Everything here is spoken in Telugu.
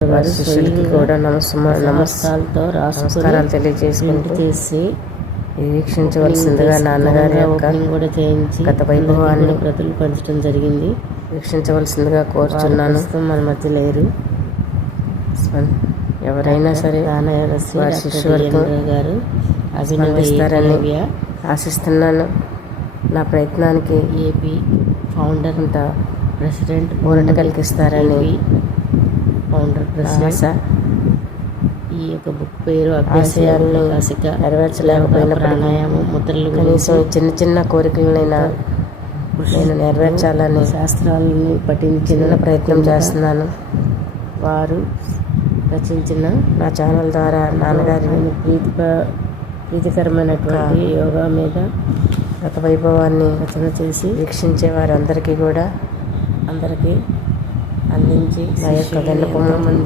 వారి శిష్యులకి కూడా నమస్కారాలు తెలియజేసుకుంటూ వీక్షించవలసిందిగా నాన్నగారి యొక్క గత వైభవాన్ని ప్రతులు పంచడం జరిగింది. వీక్షించవలసిందిగా కోరుచున్నాను. మన మధ్య లేరు. ఎవరైనా సరే వారి శిష్యులకు అభినందిస్తారని ఆశిస్తున్నాను. నా ప్రయత్నానికి ఏపీ ఫౌండర్ అంతా ప్రెసిడెంట్ ఊరట కలిగిస్తారని ఫౌండర్ ప్రెసిడెంట్. ఈ యొక్క బుక్ పేరు ఆశయాలను నెరవేర్చలేకపోయినప్పుడు ప్రాణాయామం ముద్రలు కనీసం చిన్న చిన్న కోరికలనైనా నేను నెరవేర్చాలని శాస్త్రాలను పఠించిన ప్రయత్నం చేస్తున్నాను. వారు రచించిన నా ఛానల్ ద్వారా నాన్నగారి ప్రీతికరమైనటువంటి యోగా మీద గత వైభవాన్ని రచన చేసి వీక్షించే వారందరికీ కూడా అందరికీ అందించి నా యొక్క విన్నపం మంది